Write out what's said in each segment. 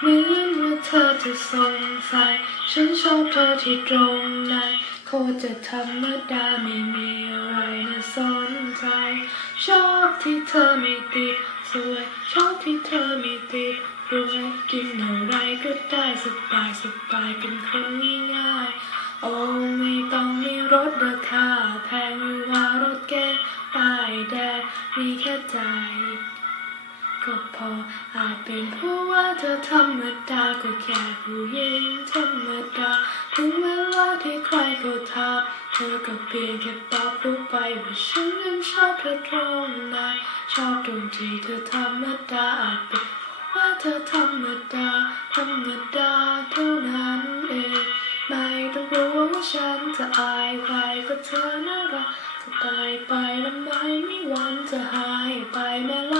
เหมือนว่าเธอจะสงสัย ฉันชอบเธอที่ตรงไหนโคตรจะธรรมดาไม่มีอะไรน่าสนใจ ชอบที่เธอไม่ติดสวย ชอบที่เธอไม่ติดรวยกินอะไรก็ได้สบายสบายเป็นคนง่ายๆโอ้ไม่ต้องมีรถราคาแพงหรือว่ารถแก้ป้ายแดงมีแค่ใจ ก็พอ อาจเป็นเพราะว่าเธอธรรมดาก็แค่ผู้หญิงธรรมดา ถึงเวลาที่ใครก็ถามเธอก็เพียงแค่ตอบรู้ไปว่าฉันนั้นชอบเธอตรงไหนชอบตรงที่เธอธรรมดาอาจเป็นว่าเธอธรรมดาธรรมดาเท่านั้นเองไม่ต้องกลัวว่าฉันจะอายใครก็เธอน่ารักจะตายไปแล้วไม่มีวันจะหายไปแม้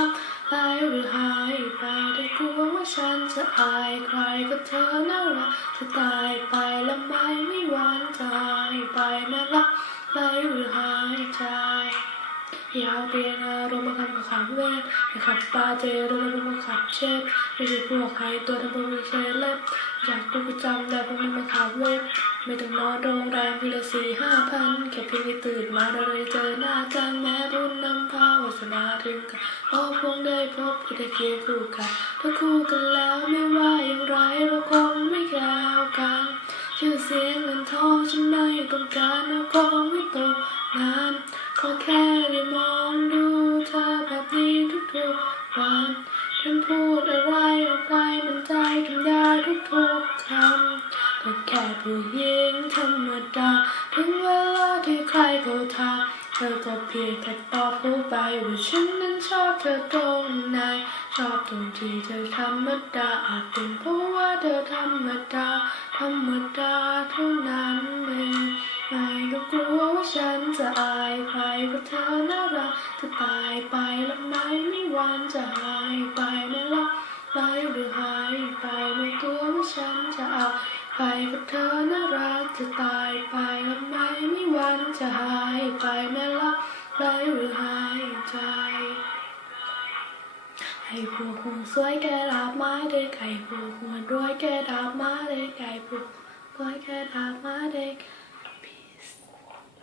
รักหายหรือหายไปแต่กลัวว่าฉันจะอายใครก็เธอน่ารักจะตายไปแล้วไม่มีวันจะหายไปแม้รักหายหรือหายใจอยากเปลี่ยนอารมณ์มาคำกับคำเวทอยากขับปาเจรถแล้วมาขับเช็ดไม่ใช่พวกใครตัวทำเป็นไม่ใช่เล็บอยากดูประจำแต่พวกมันมาขับเวท ไม่ต้องนอนโรงแรมทีละสี่ห้าพันแค่เพียงได้ตื่นมาเราเลยเจอหน้ากันแม้บุญนำพาวาสนาถึงกันพอพงได้พบก็ได้เคียงคู่กันถ้าคู่กันแล้วไม่ว่าอย่างไรเราคงไม่แก้วกันชื่อเสียงเงินทองฉันไม่ต้องการเราคงไม่ตกงานขอแค่ได้มองดูเธอแบบนี้ทุกๆวันฉันพูดอะไรออกไปมันใจทำได้ทุกๆคำ ก็แค่ผู้หญิงธรรมดา ถึงเวลาที่ใครเขาถามเธอก็เพียงแค่ตอบเขาไปว่าฉันนั้นชอบเธอตรงไหนชอบตรงที่เธอธรรมดาอาจเป็นเพราะว่าเธอธรรมดาธรรมดาเท่านั้นเองไม่ต้องกลัวว่าฉันจะอายใครเพราะเธอน่ารักจะตายไปแล้วไม่มีวันจะหายไปไม่รักไปหรือหายไปไม่กลัวว่าฉันจะอาย ไปเพราะเธอน่ารักจะตายไปแล้วไม่มีวันจะหายไปแม่รักไปหรือหายใจให้พวกหัวสวยแกดาบไม้เด็กไอ้พวกหัวรวยแกดาบไม้เด็กไอ้พวกรวยแกดาบไม้เด็ก